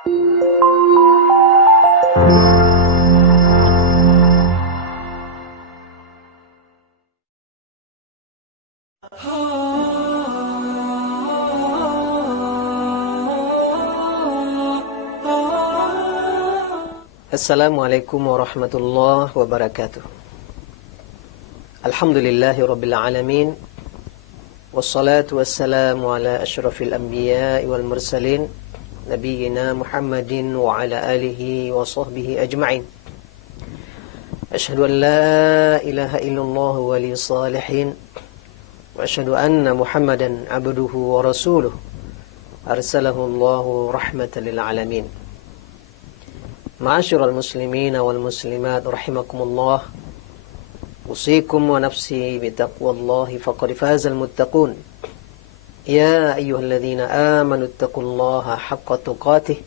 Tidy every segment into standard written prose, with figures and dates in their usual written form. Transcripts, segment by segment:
Assalamualaikum warahmatullahi wabarakatuh. Alhamdulillahi rabbil alamin. Wassalatu wassalamu ala ashrafil anbiya'i wal mursalin, nabiyyina Muhammadin wa ala alihi wa sahbihi ajma'in. Ashhadu an la ilaha illallah wali salihin, wa ashhadu anna Muhammadan abduhu wa rasuluh, arsalahu Allahu rahmatan lil alamin. Ma'asyiral muslimin wal muslimat rahimakumullah. Usikum wa nafsi bitaqwallahi faqad fazal muttaqun. Ya ayyuhalladzina amanu taqullaha haqqa tuqatih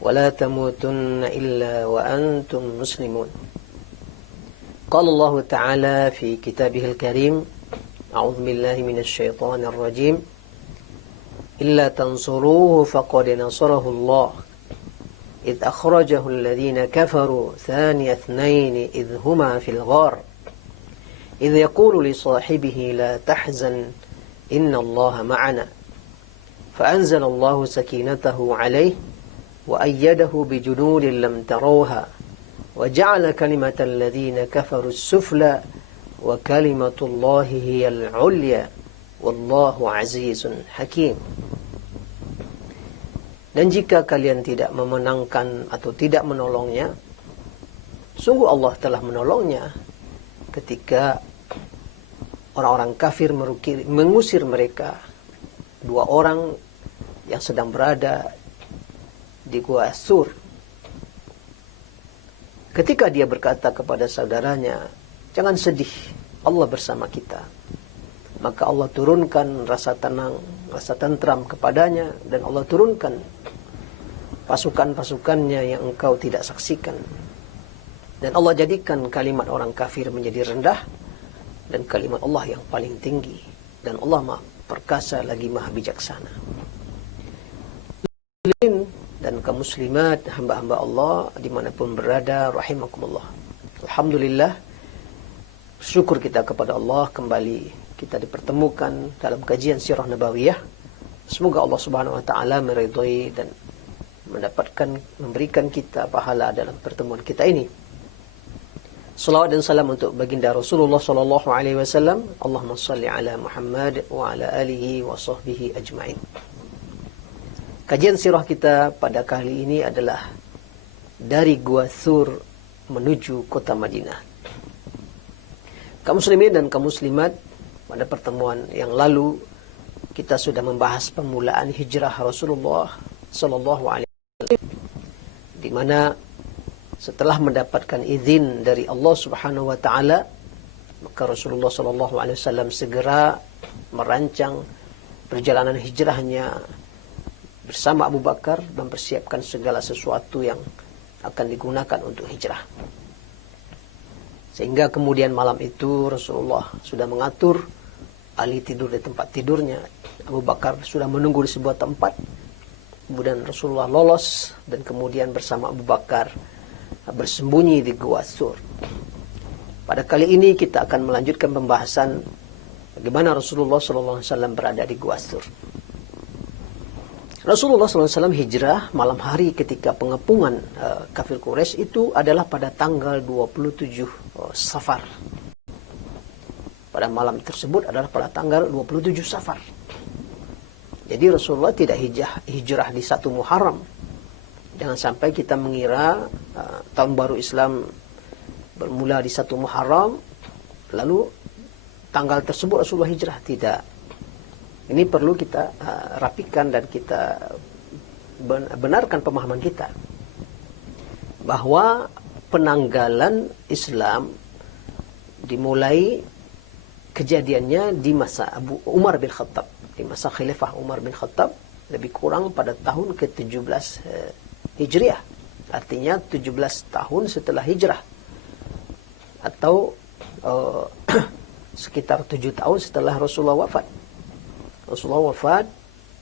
wa la tamutunna illa wa antum muslimun. Qala Allah Ta'ala fi kitabihil karim, a'udzu billahi minasy syaithanir rajim. Illa tansuruhu faqad nasarahu Allah إذ أخرجه الذين كفروا ثاني اثنين إذ هما في الغار إذ يقول لصاحبه لا تحزن إن الله معنا فأنزل الله سكينته عليه وأيده بجنود لم تروها وجعل كلمة الذين كفروا السفلى وكلمة الله هي العليا والله عزيز حكيم. Dan jika kalian tidak memenangkan atau tidak menolongnya, sungguh Allah telah menolongnya ketika orang-orang kafir mengusir mereka, dua orang yang sedang berada di Gua Sur. Ketika dia berkata kepada saudaranya, jangan sedih, Allah bersama kita. Maka Allah turunkan rasa tenang, rasa tentram kepadanya, dan Allah turunkan pasukan-pasukannya yang engkau tidak saksikan. Dan Allah jadikan kalimat orang kafir menjadi rendah, dan kalimat Allah yang paling tinggi. Dan Allah maha perkasa lagi maha bijaksana. Dan kaum muslimat, hamba-hamba Allah dimanapun berada, rahimakumullah. Alhamdulillah, syukur kita kepada Allah, kembali kita dipertemukan dalam kajian sirah nabawiyah. Semoga Allah Subhanahu wa taala meridhai dan memberikan kita pahala dalam pertemuan kita ini. Salawat dan salam untuk baginda Rasulullah sallallahu alaihi wasallam. Allahumma shalli ala Muhammad wa ala alihi wa sahbihi ajma'in. Kajian sirah kita pada kali ini adalah dari Gua Thur menuju kota Madinah. Kaum muslimin dan kaum muslimat, pada pertemuan yang lalu kita sudah membahas permulaan hijrah Rasulullah sallallahu alaihi wasallam, di mana setelah mendapatkan izin dari Allah Subhanahu wa taala, maka Rasulullah sallallahu alaihi wasallam segera merancang perjalanan hijrahnya bersama Abu Bakar, mempersiapkan segala sesuatu yang akan digunakan untuk hijrah. Sehingga kemudian malam itu Rasulullah sudah mengatur Ali tidur di tempat tidurnya, Abu Bakar sudah menunggu di sebuah tempat. Kemudian Rasulullah lolos dan kemudian bersama Abu Bakar bersembunyi di Gua Sur. Pada kali ini kita akan melanjutkan pembahasan bagaimana Rasulullah SAW berada di Gua Sur. Rasulullah SAW hijrah malam hari ketika pengepungan kafir Quraisy itu adalah pada tanggal 27 Safar. Pada malam tersebut adalah pada tanggal 27 Safar. Jadi Rasulullah tidak hijrah di 1 Muharram. Jangan sampai kita mengira tahun baru Islam bermula di 1 Muharram, lalu tanggal tersebut Rasulullah hijrah. Tidak. Ini perlu kita rapikan dan kita benarkan pemahaman kita bahwa penanggalan Islam dimulai kejadiannya di masa Umar bin Khattab, di masa Khalifah Umar bin Khattab, lebih kurang pada tahun ke-17 Hijriah. Artinya 17 tahun setelah hijrah, atau sekitar 7 tahun setelah Rasulullah wafat. Rasulullah wafat,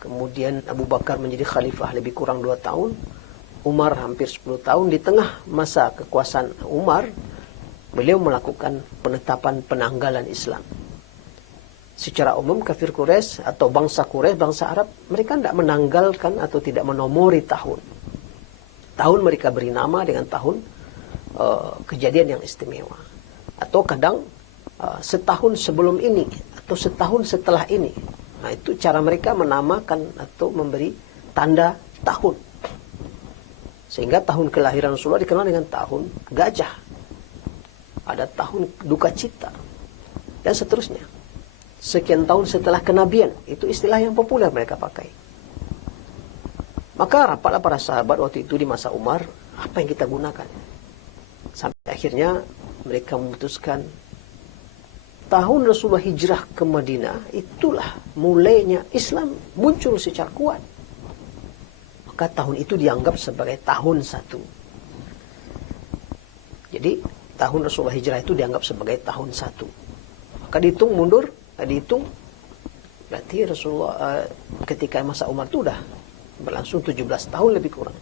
kemudian Abu Bakar menjadi khalifah lebih kurang 2 tahun, Umar hampir 10 tahun. Di tengah masa kekuasaan Umar, beliau melakukan penetapan penanggalan Islam. Secara umum kafir Quraisy atau bangsa Quraisy, bangsa Arab, mereka tidak menanggalkan atau tidak menomori tahun. Tahun mereka beri nama dengan tahun kejadian yang istimewa. Atau kadang setahun sebelum ini atau setahun setelah ini. Nah, itu cara mereka menamakan atau memberi tanda tahun. Sehingga tahun kelahiran Rasulullah dikenal dengan tahun gajah. Ada tahun duka cita. Dan seterusnya. Sekian tahun setelah kenabian. Itu istilah yang populer mereka pakai. Maka rapatlah para sahabat waktu itu di masa Umar. Apa yang kita gunakan? Sampai akhirnya mereka memutuskan tahun Rasulullah hijrah ke Madinah. Itulah mulainya Islam muncul secara kuat. Maka tahun itu dianggap sebagai tahun satu. Jadi tahun Rasulullah hijrah itu dianggap sebagai tahun satu. Maka dihitung mundur, dihitung berarti Rasulullah ketika masa Umar itu sudah berlangsung 17 tahun lebih kurang.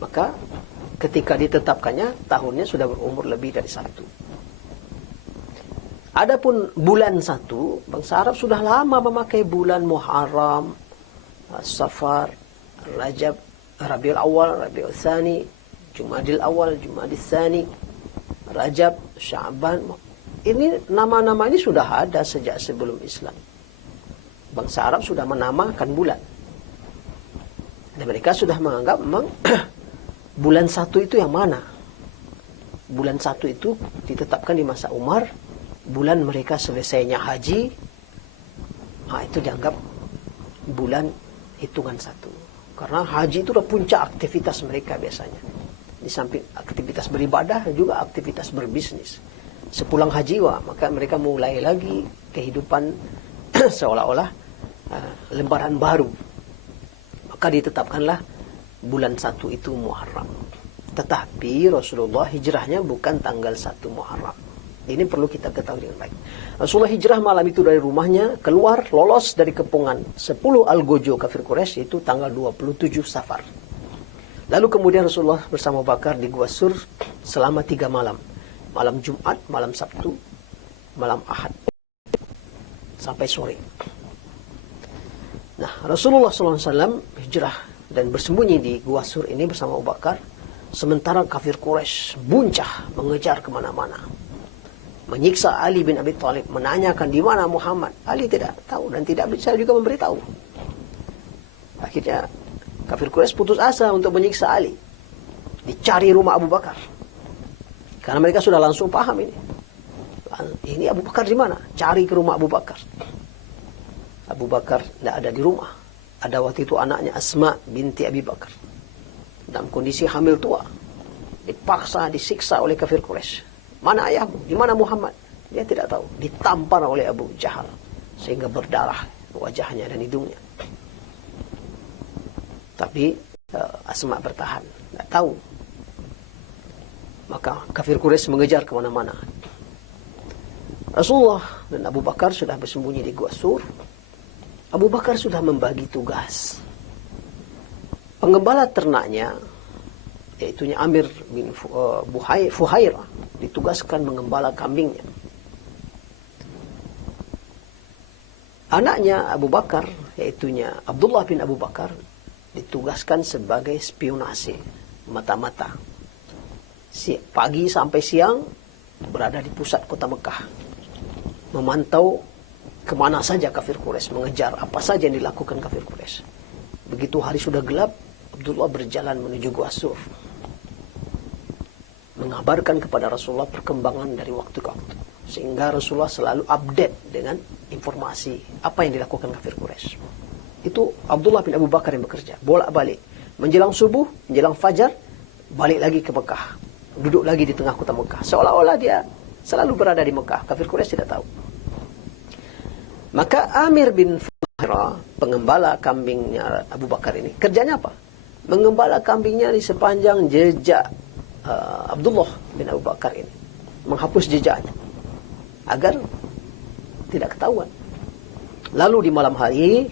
Maka ketika ditetapkannya tahunnya sudah berumur lebih dari satu. Adapun bulan satu, bangsa Arab sudah lama memakai bulan Muharram, Safar, Rajab, Rabiul Awal, Rabiul Tsani, Jumadil Awal, Jumadil Tsani, Rajab, Sya'ban. Ini nama-nama ini sudah ada sejak sebelum Islam. Bangsa Arab sudah menamakan bulan. Dan mereka sudah menganggap memang bulan satu itu yang mana. Bulan satu itu ditetapkan di masa Umar. Bulan mereka selesainya haji. Nah, itu dianggap bulan hitungan satu. Karena haji itu udah puncak aktivitas mereka biasanya. Di samping aktivitas beribadah juga aktivitas berbisnis. Sepulang haji, maka mereka mulai lagi kehidupan seolah-olah lembaran baru. Maka ditetapkanlah bulan satu itu Muharram. Tetapi Rasulullah hijrahnya bukan tanggal 1 Muharram. Ini perlu kita ketahui dengan baik. Rasulullah hijrah malam itu dari rumahnya, keluar, lolos dari kepungan 10 algojo kafir Quraisy, itu tanggal 27 Safar. Lalu kemudian Rasulullah bersama Bakar di Gua Sur selama 3 malam. Malam Jumat, malam Sabtu, malam Ahad. Sampai sore. Nah, Rasulullah SAW hijrah dan bersembunyi di Gua Sur ini bersama Abu Bakar. Sementara kafir Quraisy buncah mengejar kemana-mana. Menyiksa Ali bin Abi Thalib, menanyakan di mana Muhammad. Ali tidak tahu dan tidak bisa juga memberitahu. Akhirnya kafir Quraisy putus asa untuk menyiksa Ali. Dicari rumah Abu Bakar. Karena mereka sudah langsung paham ini. Ini Abu Bakar di mana? Cari ke rumah Abu Bakar. Abu Bakar tidak ada di rumah. Ada waktu itu anaknya Asma binti Abi Bakar. Dalam kondisi hamil tua. Dipaksa, disiksa oleh kafir Quraisy. Mana ayahmu? Di mana Muhammad? Dia tidak tahu. Ditampar oleh Abu Jahal. Sehingga berdarah wajahnya dan hidungnya. Tapi Asma bertahan. Tidak tahu. Maka kafir Quraisy mengejar kemana-mana. Rasulullah dan Abu Bakar sudah bersembunyi di Gua Sur. Abu Bakar sudah membagi tugas. Pengembala ternaknya, yaitunya Amir bin Fuhair, ditugaskan mengembala kambingnya. Anaknya Abu Bakar, yaitunya Abdullah bin Abu Bakar, ditugaskan sebagai spionase, mata-mata. Pagi sampai siang berada di pusat kota Mekah, memantau kemana saja kafir Quraisy, mengejar apa saja yang dilakukan kafir Quraisy. Begitu hari sudah gelap, Abdullah berjalan menuju Gua Sur, mengabarkan kepada Rasulullah perkembangan dari waktu ke waktu, sehingga Rasulullah selalu update dengan informasi apa yang dilakukan kafir Quraisy. Itu Abdullah bin Abu Bakar yang bekerja bolak-balik, menjelang subuh, menjelang fajar, balik lagi ke Mekah, duduk lagi di tengah kota Mekah, seolah-olah dia selalu berada di Mekah. Kafir Quraisy tidak tahu. Maka Amir bin Fuhaira, pengembala kambingnya Abu Bakar ini, kerjanya apa? Mengembala kambingnya di sepanjang jejak Abdullah bin Abu Bakar ini, menghapus jejaknya agar tidak ketahuan. Lalu di malam hari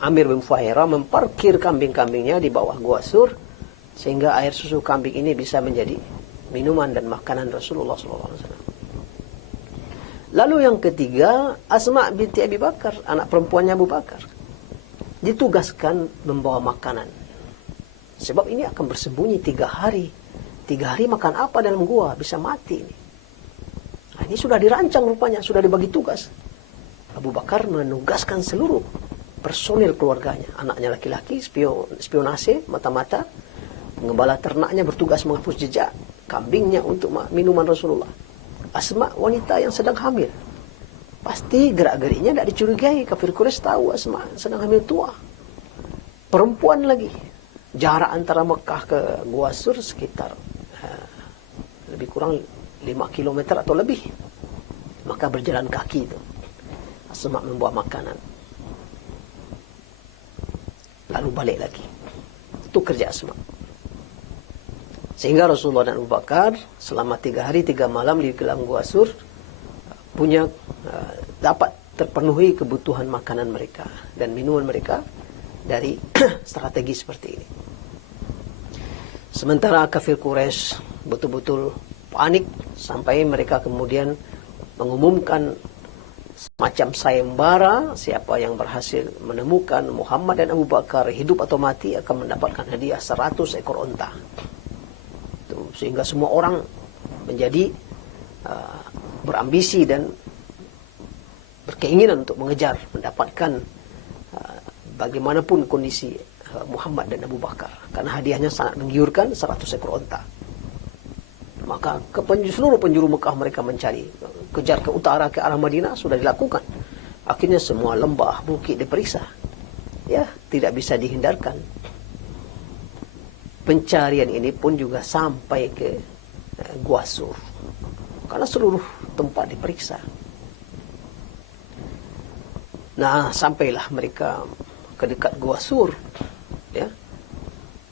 Amir bin Fuhairah memparkir kambing-kambingnya di bawah Gua Sur, sehingga air susu kambing ini bisa menjadi minuman dan makanan Rasulullah SAW. Lalu yang ketiga, Asma binti Abi Bakar, anak perempuannya Abu Bakar, ditugaskan membawa makanan. Sebab ini akan bersembunyi 3 hari. 3 hari makan apa dalam gua? Bisa mati ini. Nah, ini sudah dirancang rupanya, sudah dibagi tugas. Abu Bakar menugaskan seluruh personil keluarganya. Anaknya laki-laki, spionase, mata-mata. Pengembala ternaknya bertugas menghapus jejak. Kambingnya untuk minuman Rasulullah. Asma wanita yang sedang hamil. Pasti gerak-geriknya tidak dicurigai. Kafir Quraisy tahu Asma sedang hamil tua. Perempuan lagi. Jarak antara Mekah ke Gua Sur sekitar lebih kurang 5 km atau lebih. Maka berjalan kaki itu. Asma membawa makanan. Lalu balik lagi. Itu kerja Asma. Sehingga Rasulullah dan Abu Bakar selama 3 hari 3 malam di dalam Gua Sur punya dapat terpenuhi kebutuhan makanan mereka dan minuman mereka dari strategi seperti ini. Sementara kafir Quraisy betul-betul panik sampai mereka kemudian mengumumkan semacam sayembara, siapa yang berhasil menemukan Muhammad dan Abu Bakar hidup atau mati akan mendapatkan hadiah 100 ekor unta. Sehingga semua orang menjadi berambisi dan berkeinginan untuk mengejar, mendapatkan bagaimanapun kondisi Muhammad dan Abu Bakar. Karena hadiahnya sangat menggiurkan, 100 ekor unta. Maka seluruh penjuru Mekah mereka mencari, kejar ke utara, ke arah Madinah, sudah dilakukan. Akhirnya semua lembah, bukit diperiksa. Ya, tidak bisa dihindarkan. Pencarian ini pun juga sampai ke Gua Sur. Karena seluruh tempat diperiksa. Nah, sampailah mereka ke dekat Gua Sur. Ya.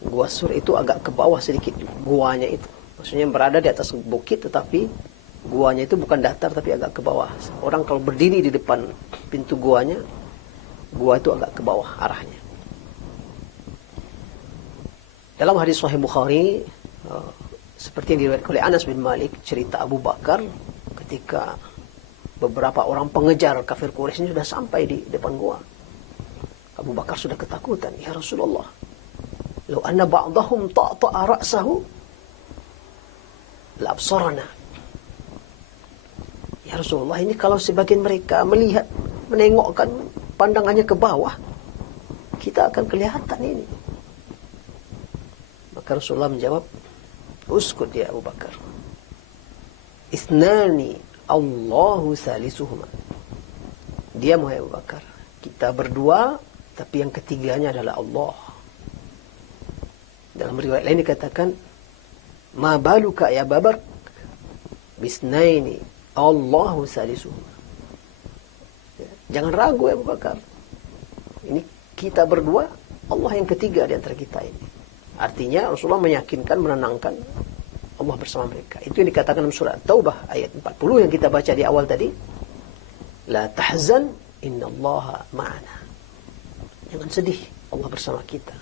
Gua Sur itu agak ke bawah sedikit guanya itu. Maksudnya berada di atas bukit, tetapi guanya itu bukan datar tapi agak ke bawah. Orang kalau berdiri di depan pintu guanya, gua itu agak ke bawah arahnya. Dalam hadis Sahih Bukhari, seperti yang diriwayatkan oleh Anas bin Malik, cerita Abu Bakar ketika beberapa orang pengejar kafir Quraisy ini sudah sampai di depan gua. Abu Bakar sudah ketakutan. Ya Rasulullah, law anna ba'dahum ta'ta'a ra'sahu la absarana. Ya Rasulullah, ini kalau sebagian mereka melihat, menengokkan pandangannya ke bawah, kita akan kelihatan ini. Maka Rasulullah menjawab, uskut ya Abu Bakar. Isnani Allahu salisuhuma. Diam wahai Abu Bakar. Kita berdua, tapi yang ketiganya adalah Allah. Dalam riwayat lain dikatakan, ma baluka ya Babar bisnaini Allahu salisuhuma. Jangan ragu ya Abu Bakar. Ini kita berdua, Allah yang ketiga di antara kita ini. Artinya Rasulullah meyakinkan, menenangkan Allah bersama mereka. Itu yang dikatakan dalam surat Taubah ayat 40 yang kita baca di awal tadi. La tahzan innallaha ma'ana. Jangan sedih, Allah bersama kita.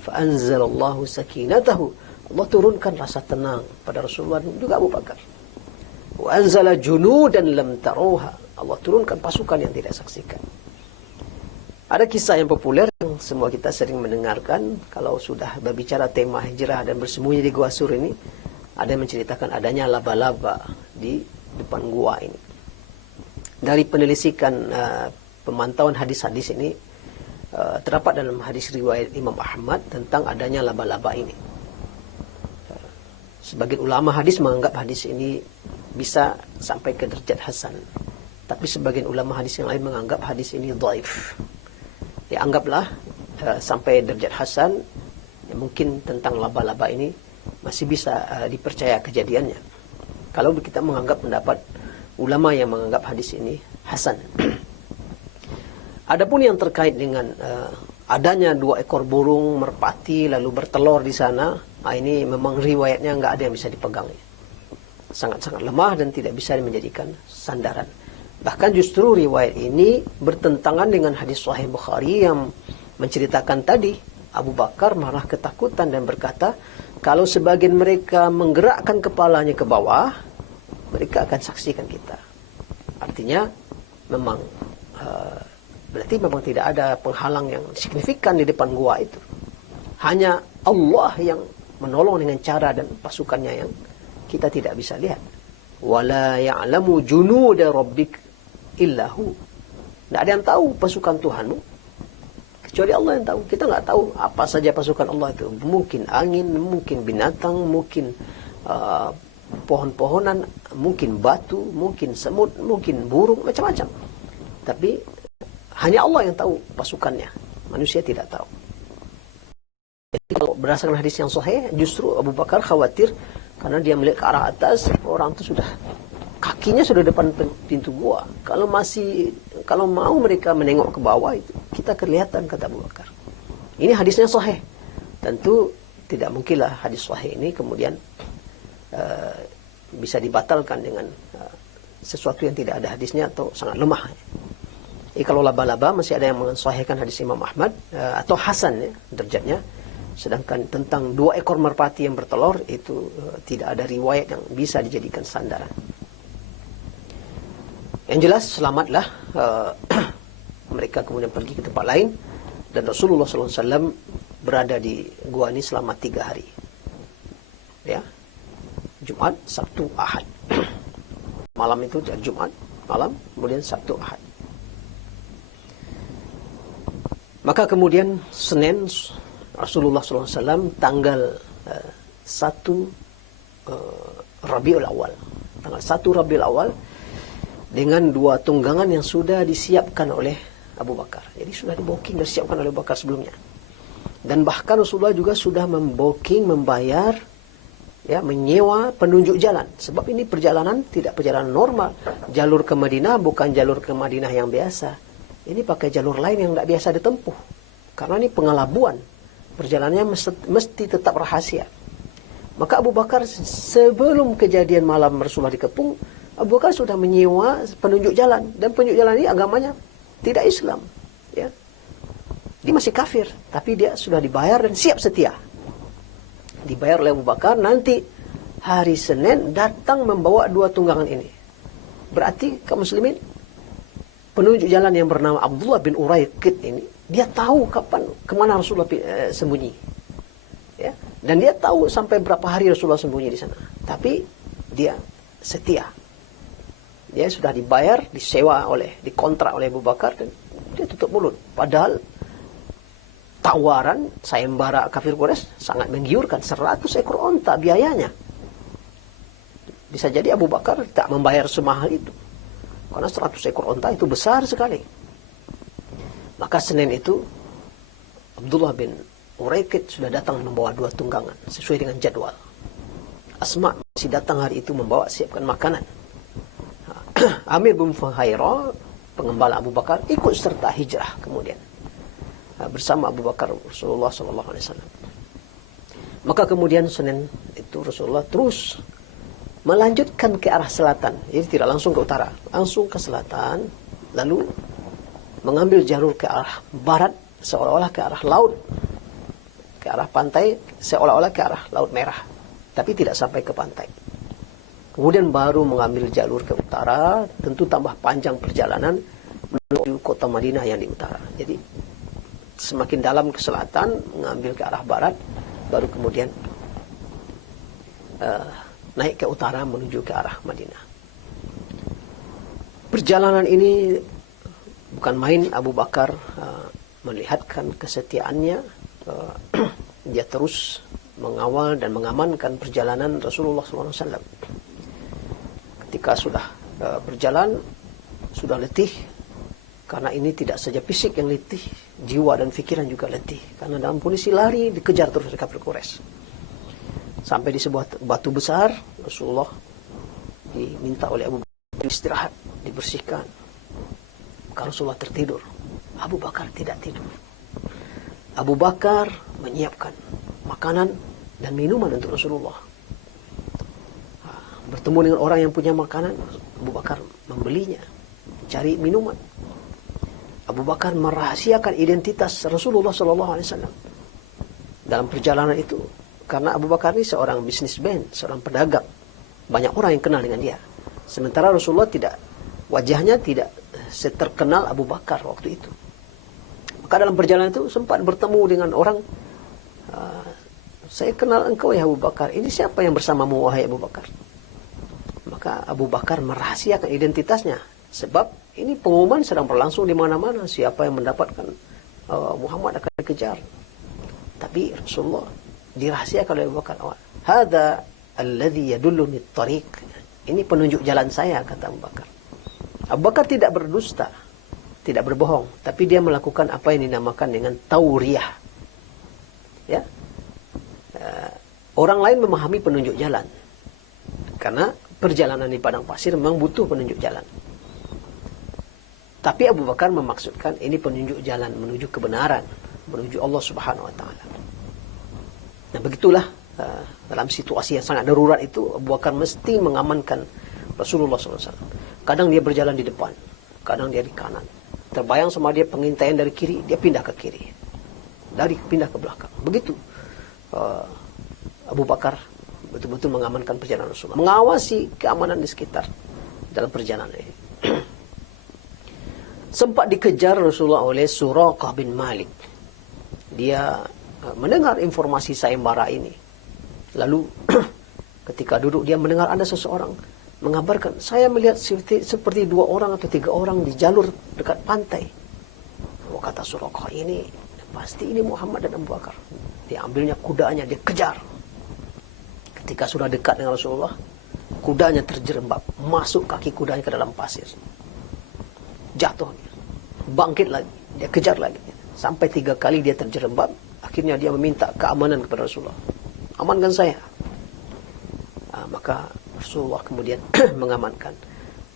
Fa anzalallahu sakinatahu. Allah turunkan rasa tenang pada Rasulullah dan juga Abu Bakar. Wa anzala junudan lam taruha. Allah turunkan pasukan yang tidak saksikan. Ada kisah yang populer yang semua kita sering mendengarkan kalau sudah berbicara tema hijrah dan bersembunyi di Gua Sur ini. Ada yang menceritakan adanya laba-laba di depan gua ini. Dari penelitikan pemantauan hadis-hadis ini, terdapat dalam hadis riwayat Imam Ahmad tentang adanya laba-laba ini. Sebagian ulama hadis menganggap hadis ini bisa sampai ke derajat hasan. Tapi sebagian ulama hadis yang lain menganggap hadis ini dhaif. Ya, anggaplah sampai derajat hasan, ya, mungkin tentang laba-laba ini masih bisa dipercaya kejadiannya. Kalau kita menganggap pendapat ulama yang menganggap hadis ini hasan. Adapun yang terkait dengan adanya 2 ekor burung merpati lalu bertelur di sana, ini memang riwayatnya nggak ada yang bisa dipegang. Sangat-sangat lemah dan tidak bisa menjadikan sandaran. Bahkan justru riwayat ini bertentangan dengan hadis Sahih Bukhari yang menceritakan tadi Abu Bakar malah ketakutan dan berkata, kalau sebagian mereka menggerakkan kepalanya ke bawah, mereka akan saksikan kita. Artinya memang berarti memang tidak ada penghalang yang signifikan di depan gua itu. Hanya Allah yang menolong dengan cara dan pasukannya yang kita tidak bisa lihat. Wala ya'lamu junuda rabbik illahu. Tidak ada yang tahu pasukan Tuhanmu kecuali Allah yang tahu. Kita nggak tahu apa saja pasukan Allah itu. Mungkin angin, mungkin binatang, mungkin pohon-pohonan, mungkin batu, mungkin semut, mungkin burung, macam-macam. Tapi hanya Allah yang tahu pasukannya. Manusia tidak tahu. Jadi kalau berdasarkan hadis yang sahih, justru Abu Bakar khawatir karena dia melihat ke arah atas, orang itu sudah kakinya sudah depan pintu gua. Kalau mau mereka menengok ke bawah itu, kita kelihatan, kata Abu Bakar. Ini hadisnya sahih. Tentu tidak mungkinlah hadis sahih ini kemudian bisa dibatalkan dengan sesuatu yang tidak ada hadisnya atau sangat lemah. Jadi kalau laba-laba masih ada yang mensahihkan hadis Imam Ahmad atau hasan ya derajatnya. Sedangkan tentang 2 ekor merpati yang bertelur itu tidak ada riwayat yang bisa dijadikan sandaran. Yang jelas selamatlah mereka kemudian pergi ke tempat lain dan Rasulullah SAW berada di gua ini selama 3 hari. Ya, Jumat, Sabtu, Ahad. Malam itu Jumat malam, kemudian Sabtu, Ahad. Maka kemudian Senin Rasulullah SAW tanggal 1 Rabiul Awal. Tanggal 1 Rabiul Awal dengan 2 tunggangan yang sudah disiapkan oleh Abu Bakar. Jadi sudah dibooking dan disiapkan oleh Abu Bakar sebelumnya. Dan bahkan Rasulullah juga sudah membayar, ya, menyewa penunjuk jalan. Sebab ini perjalanan tidak perjalanan normal. Jalur ke Madinah bukan jalur ke Madinah yang biasa. Ini pakai jalur lain yang tidak biasa ditempuh. Karena ini pengelabuan. Perjalanannya mesti tetap rahasia. Maka Abu Bakar sebelum kejadian malam Rasulullah dikepung, Abu Bakar sudah menyewa penunjuk jalan. Dan penunjuk jalan ini agamanya tidak Islam. Ya. Dia masih kafir. Tapi dia sudah dibayar dan siap setia. Dibayar oleh Abu Bakar. Nanti hari Senin datang membawa 2 tunggangan ini. Berarti kaum muslimin, penunjuk jalan yang bernama Abdullah bin Uraiqid ini, dia tahu kapan, kemana Rasulullah sembunyi. Ya. Dan dia tahu sampai berapa hari Rasulullah sembunyi di sana. Tapi dia setia. Dia sudah dibayar, dikontrak oleh Abu Bakar, dan dia tutup mulut. Padahal tawaran sayembara kafir Quraisy sangat menggiurkan. 100 ekor onta biayanya. Bisa jadi Abu Bakar tak membayar semahal itu. Karena 100 ekor onta itu besar sekali. Maka Senin itu Abdullah bin Uraiqid sudah datang membawa 2 tunggangan sesuai dengan jadwal. Asma masih datang hari itu membawa siapkan makanan. Amir bin Fuhairah, pengembala Abu Bakar, ikut serta hijrah kemudian bersama Abu Bakar Rasulullah SAW. Maka kemudian Senin itu Rasulullah terus melanjutkan ke arah selatan. Jadi tidak langsung ke utara, langsung ke selatan, lalu mengambil jalur ke arah barat, seolah-olah ke arah laut, ke arah pantai, seolah-olah ke arah Laut Merah, tapi tidak sampai ke pantai. Kemudian baru mengambil jalur ke utara, tentu tambah panjang perjalanan menuju kota Madinah yang di utara. Jadi semakin dalam ke selatan, mengambil ke arah barat, baru kemudian naik ke utara menuju ke arah Madinah. Perjalanan ini bukan main. Abu Bakar melihatkan kesetiaannya. Dia terus mengawal dan mengamankan perjalanan Rasulullah SAW. Ketika sudah berjalan, sudah letih, karena ini tidak saja fisik yang letih, jiwa dan pikiran juga letih. Karena dalam kondisi lari, dikejar terus oleh kafir Quraisy. Sampai di sebuah batu besar, Rasulullah diminta oleh Abu Bakar istirahat, dibersihkan. Kalau Rasulullah tertidur, Abu Bakar tidak tidur. Abu Bakar menyiapkan makanan dan minuman untuk Rasulullah. Bertemu dengan orang yang punya makanan, Abu Bakar membelinya. cari minuman. Abu Bakar merahasiakan identitas Rasulullah SAW dalam perjalanan itu. Karena Abu Bakar ini seorang businessman, seorang pedagang. Banyak orang yang kenal dengan dia. Sementara Rasulullah tidak, wajahnya tidak seterkenal Abu Bakar waktu itu. Maka dalam perjalanan itu sempat bertemu dengan orang, saya kenal engkau ya Abu Bakar, ini siapa yang bersamamu wahai Abu Bakar? Maka Abu Bakar merahasiakan identitasnya. Sebab ini pengumuman sedang berlangsung di mana-mana. Siapa yang mendapatkan Muhammad akan dikejar. Tapi Rasulullah dirahasiakan oleh Abu Bakar. Hada alladhi yadulluni at-tariq. Ini penunjuk jalan saya, kata Abu Bakar. Abu Bakar tidak berdusta, tidak berbohong, tapi dia melakukan apa yang dinamakan dengan tauriyah. Ya. Orang lain memahami penunjuk jalan. Karena perjalanan di padang pasir memang butuh penunjuk jalan. Tapi Abu Bakar memaksudkan ini penunjuk jalan menuju kebenaran, menuju Allah Subhanahu wa taala. Nah, begitulah dalam situasi yang sangat darurat itu Abu Bakar mesti mengamankan Rasulullah SAW. Kadang dia berjalan di depan, kadang dia di kanan. Terbayang sama dia pengintaian dari kiri, dia pindah ke kiri. Pindah ke belakang. Begitu Abu Bakar betul-betul mengamankan perjalanan Rasulullah, mengawasi keamanan di sekitar dalam perjalanan ini. Sempat dikejar Rasulullah oleh Suraqah bin Malik. Dia mendengar informasi sayembara ini. Lalu ketika duduk dia mendengar ada seseorang mengabarkan, saya melihat seperti 2 orang atau 3 orang di jalur dekat pantai. Kata Suraqah, ini pasti ini Muhammad dan Abu Bakar. Dia ambilnya kudanya, dia kejar. Ketika sudah dekat dengan Rasulullah, kudanya terjerembab, masuk kaki kudanya ke dalam pasir. Jatuh, bangkit lagi, dia kejar lagi. Sampai 3 kali dia terjerembab. Akhirnya dia meminta keamanan kepada Rasulullah. Amankan saya. Maka Rasulullah kemudian mengamankan.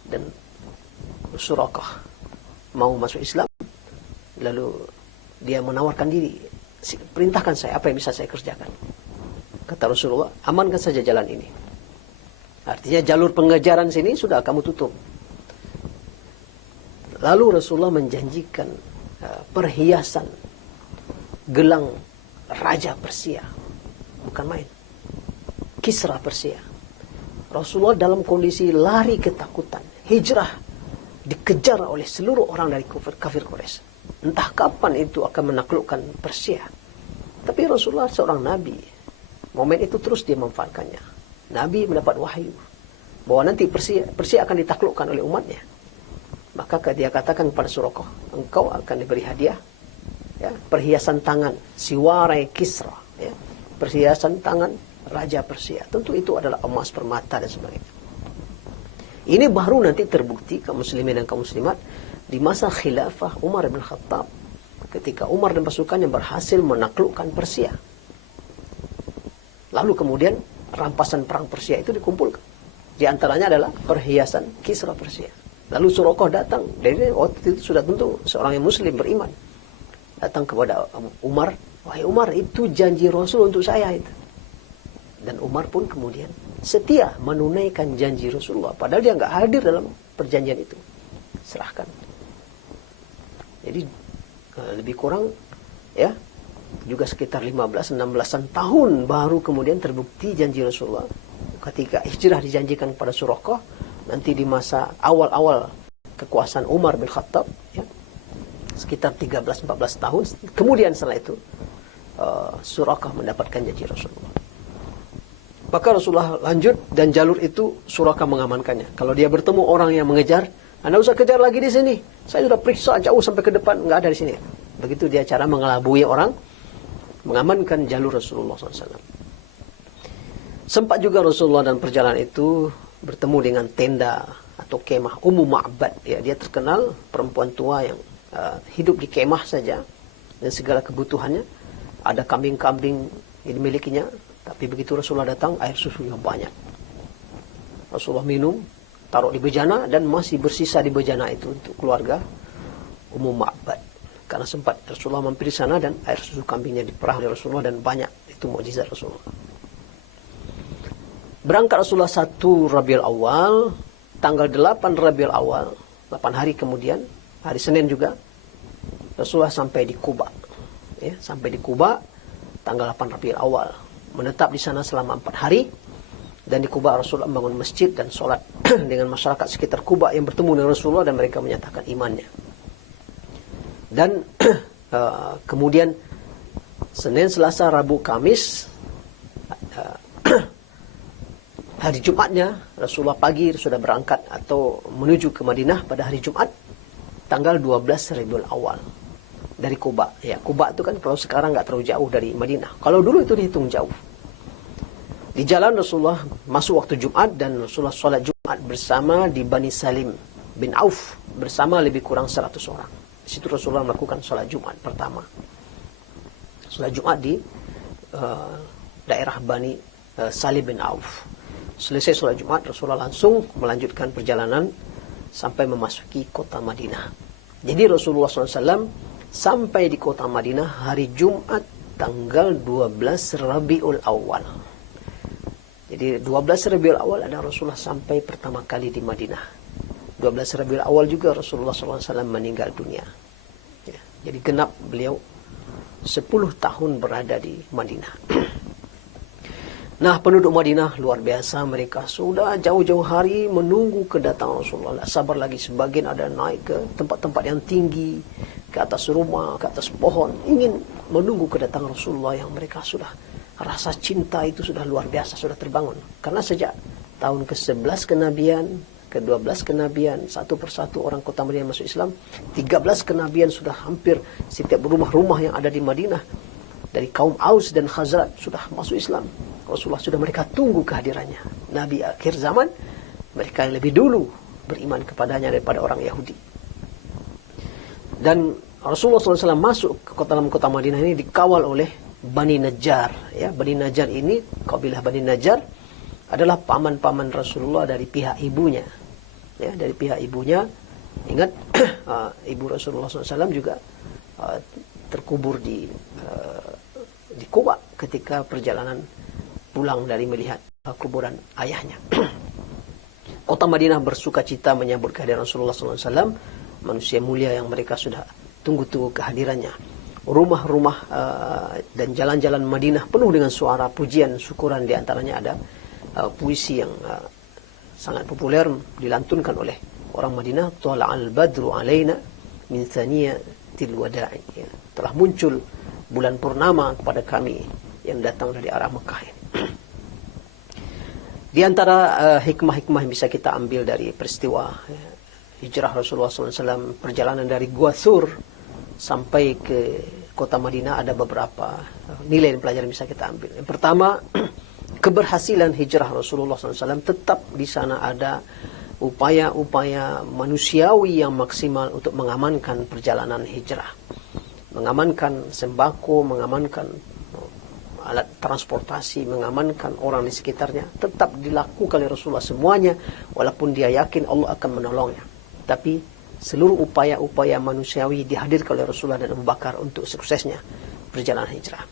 Dan Suraqah mau masuk Islam. Lalu dia menawarkan diri. Perintahkan saya, apa yang bisa saya kerjakan. Kata Rasulullah, amankan saja jalan ini. Artinya jalur pengejaran sini sudah kamu tutup. Lalu Rasulullah menjanjikan perhiasan gelang Raja Persia. Bukan main. Kisra Persia. Rasulullah dalam kondisi lari ketakutan. Hijrah. Dikejar oleh seluruh orang dari kafir Quraisy. Entah kapan itu akan menaklukkan Persia. Tapi Rasulullah seorang Nabi. Momen itu terus dia memanfaatkannya. Nabi mendapat wahyu. Bahwa nanti Persia akan ditaklukkan oleh umatnya. Maka dia katakan kepada Suraqah, engkau akan diberi hadiah, ya, perhiasan tangan siwarai Kisra, ya, perhiasan tangan Raja Persia. Tentu itu adalah emas, permata dan sebagainya. Ini baru nanti terbukti kaum muslimin dan kaum muslimat di masa khilafah Umar bin Khattab, ketika Umar dan pasukannya berhasil menaklukkan Persia. Lalu kemudian rampasan perang Persia itu dikumpulkan. Di antaranya adalah perhiasan Kisra Persia. Lalu Suraqah datang. Dari waktu itu sudah tentu seorang yang muslim beriman. Datang kepada Umar. Wahai Umar, itu janji Rasul untuk saya itu. Dan Umar pun kemudian setia menunaikan janji Rasulullah. Padahal dia nggak hadir dalam perjanjian itu. Serahkan. Jadi lebih kurang ya juga sekitar 15-16 tahun baru kemudian terbukti janji Rasulullah. Ketika hijrah dijanjikan kepada Suraqah, nanti di masa awal-awal kekuasaan Umar bin Khattab, ya, sekitar 13-14 tahun. Kemudian setelah itu, Suraqah mendapatkan janji Rasulullah. Maka Rasulullah lanjut dan jalur itu Suraqah mengamankannya. Kalau dia bertemu orang yang mengejar, Anda usah kejar lagi di sini. Saya sudah periksa jauh sampai ke depan, nggak ada di sini. Begitu dia cara mengelabui orang, mengamankan jalur Rasulullah SAW. Sempat juga Rasulullah dalam perjalanan itu bertemu dengan tenda atau kemah Ummu Ma'bad. Ya, dia terkenal perempuan tua yang hidup di kemah saja dan segala kebutuhannya. Ada kambing-kambing yang dimilikinya, tapi begitu Rasulullah datang, air susunya banyak. Rasulullah minum, taruh di bejana dan masih bersisa di bejana itu untuk keluarga Ummu Ma'bad. Karena sempat Rasulullah mampir di sana dan air susu kambingnya diperah oleh Rasulullah dan banyak. Itu mukjizat Rasulullah. Berangkat Rasulullah 1 Rabiul Awal, tanggal 8 Rabiul Awal, 8 hari kemudian, hari Senin juga, Rasulullah sampai di Quba. Ya, sampai di Quba tanggal 8 Rabiul Awal. Menetap di sana selama 4 hari. Dan di Quba Rasulullah membangun masjid dan sholat dengan masyarakat sekitar Quba yang bertemu dengan Rasulullah dan mereka menyatakan imannya. Dan kemudian Senin, Selasa, Rabu, Kamis, hari Jumatnya Rasulullah pagi sudah berangkat atau menuju ke Madinah pada hari Jumat tanggal 12 Rabiul Awal dari Quba. Ya, Quba itu kan kalau sekarang nggak terlalu jauh dari Madinah. Kalau dulu itu dihitung jauh. Di jalan Rasulullah masuk waktu Jumat dan Rasulullah sholat Jumat bersama di Bani Salim bin Auf bersama lebih kurang 100 orang. Di situ Rasulullah melakukan sholat Jumat pertama. Sholat Jumat di daerah Bani Salim bin Auf. Selesai sholat Jumat, Rasulullah langsung melanjutkan perjalanan sampai memasuki kota Madinah. Jadi Rasulullah SAW sampai di kota Madinah hari Jumat tanggal 12 Rabiul Awal. Jadi 12 Rabiul Awal ada Rasulullah sampai pertama kali di Madinah. 12 Rabiul Awal juga Rasulullah SAW meninggal dunia. Ya, jadi genap beliau 10 tahun berada di Madinah. Nah, penduduk Madinah luar biasa. Mereka sudah jauh-jauh hari menunggu kedatangan Rasulullah. Tak sabar lagi. Sebagian ada naik ke tempat-tempat yang tinggi, ke atas rumah, ke atas pohon. Ingin menunggu kedatangan Rasulullah yang mereka sudah, rasa cinta itu sudah luar biasa, sudah terbangun. Karena sejak tahun ke-11 kenabian, ke-12 kenabian, satu persatu orang kota Madinah masuk Islam. 13 kenabian sudah hampir setiap rumah-rumah yang ada di Madinah dari kaum Aus dan Khazraj sudah masuk Islam. Rasulullah sudah mereka tunggu kehadirannya. Nabi akhir zaman, mereka yang lebih dulu beriman kepadanya daripada orang Yahudi. Dan Rasulullah SAW masuk ke dalam kota Madinah ini dikawal oleh Bani Najjar. Ya, Bani Najjar ini, kabilah Bani Najjar adalah paman-paman Rasulullah dari pihak ibunya. Ya, dari pihak ibunya. Ingat, ibu Rasulullah SAW juga terkubur di Quba ketika perjalanan pulang dari melihat kuburan ayahnya. Kota Madinah bersuka cita menyambut kehadiran Rasulullah SAW, manusia mulia yang mereka sudah tunggu-tunggu kehadirannya. Rumah-rumah dan jalan-jalan Madinah penuh dengan suara pujian, syukuran. Di antaranya ada puisi yang sangat populer dilantunkan oleh orang Madinah. Tala'al badru alaina min thaniyatil wada'i. Ya, telah muncul bulan purnama kepada kami yang datang dari arah Mekah ini. Di antara hikmah-hikmah yang bisa kita ambil dari peristiwa hijrah Rasulullah SAW, perjalanan dari Gua Thur sampai ke kota Madinah, ada beberapa nilai dan pelajaran yang bisa kita ambil. Yang pertama, keberhasilan hijrah Rasulullah SAW, tetap di sana ada upaya-upaya manusiawi yang maksimal untuk mengamankan perjalanan hijrah. Mengamankan sembako, mengamankan alat transportasi, mengamankan orang di sekitarnya, tetap dilakukan oleh Rasulullah semuanya, walaupun dia yakin Allah akan menolongnya. Tapi seluruh upaya-upaya manusiawi dihadirkan oleh Rasulullah dan Abu Bakar untuk suksesnya perjalanan hijrah.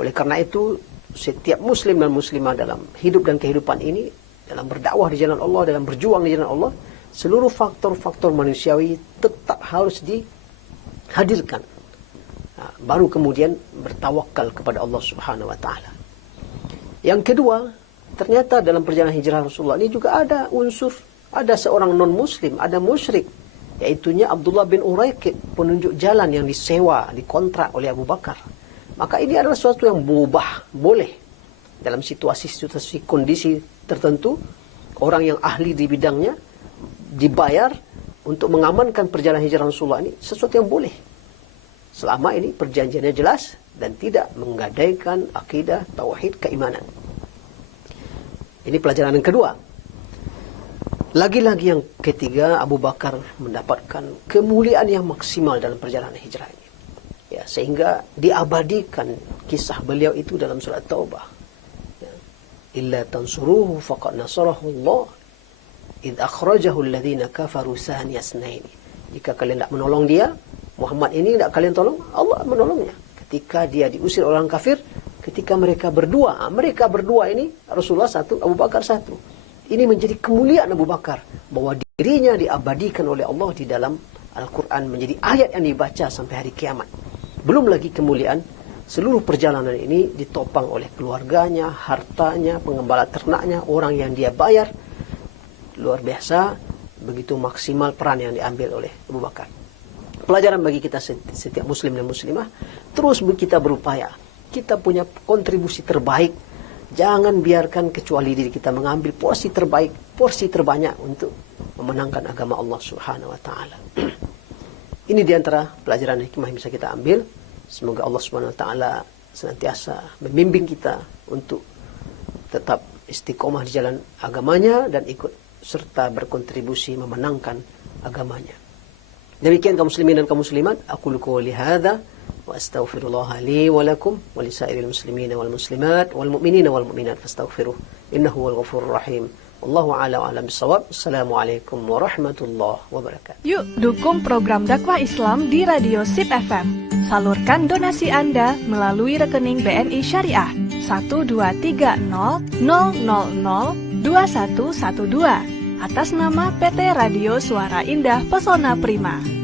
Oleh karena itu, setiap muslim dan muslimah dalam hidup dan kehidupan ini, dalam berdakwah di jalan Allah, dalam berjuang di jalan Allah, seluruh faktor-faktor manusiawi tetap harus dihadirkan. Nah, baru kemudian bertawakal kepada Allah Subhanahu wa taala. Yang kedua, ternyata dalam perjalanan hijrah Rasulullah ini juga ada unsur, ada seorang non-muslim, ada musyrik, yaitunya Abdullah bin Uraiqid, penunjuk jalan yang disewa, dikontrak oleh Abu Bakar. Maka ini adalah sesuatu yang mubah, boleh dalam situasi-situasi kondisi tertentu, orang yang ahli di bidangnya dibayar untuk mengamankan perjalanan hijrah Rasulullah ini, sesuatu yang boleh. Selama ini perjanjiannya jelas dan tidak menggadaikan akidah, tauhid, keimanan. Ini pelajaran yang kedua. Lagi-lagi yang ketiga, Abu Bakar mendapatkan kemuliaan yang maksimal dalam perjalanan hijrah ini. Ya, sehingga diabadikan kisah beliau itu dalam surat Taubah. Ya. Illa tansuruhu faqad nasarahu Allah idh akhrajahu alladhina kafaru thaniya itsnaini. Jika kalian tidak menolong dia, Muhammad ini tidak kalian tolong, Allah menolongnya. Ketika dia diusir orang kafir, ketika mereka berdua ini Rasulullah satu, Abu Bakar satu. Ini menjadi kemuliaan Abu Bakar, bahwa dia dirinya diabadikan oleh Allah di dalam Al-Quran menjadi ayat yang dibaca sampai hari kiamat. Belum lagi kemuliaan seluruh perjalanan ini ditopang oleh keluarganya, hartanya, pengembala ternaknya, orang yang dia bayar. Luar biasa, begitu maksimal peran yang diambil oleh Abu Bakar. Pelajaran bagi kita setiap muslim dan muslimah, terus kita berupaya. Kita punya kontribusi terbaik. Jangan biarkan kecuali diri kita mengambil porsi terbaik, porsi terbanyak untuk memenangkan agama Allah Subhanahu wa taala. Ini diantara pelajaran hikmah yang bisa kita ambil. Semoga Allah Subhanahu wa taala senantiasa membimbing kita untuk tetap istiqomah di jalan agamanya dan ikut serta berkontribusi memenangkan agamanya. Demikian kaum muslimin dan kaum muslimat, aku qouli hadza wa astaghfirullah li wa lakum wa lisairil muslimina wal muslimat wal mu'minina wal mu'minat fastaghfiruh innahu wal ghafurur rahim. Wallahu a'lam wa a'lam bissawab. Assalamualaikum warahmatullahi wabarakatuh. Yuk dukung program dakwah Islam di Radio SIP FM. Salurkan donasi Anda melalui rekening BNI Syariah 12300002112 atas nama PT Radio Suara Indah Pesona Prima.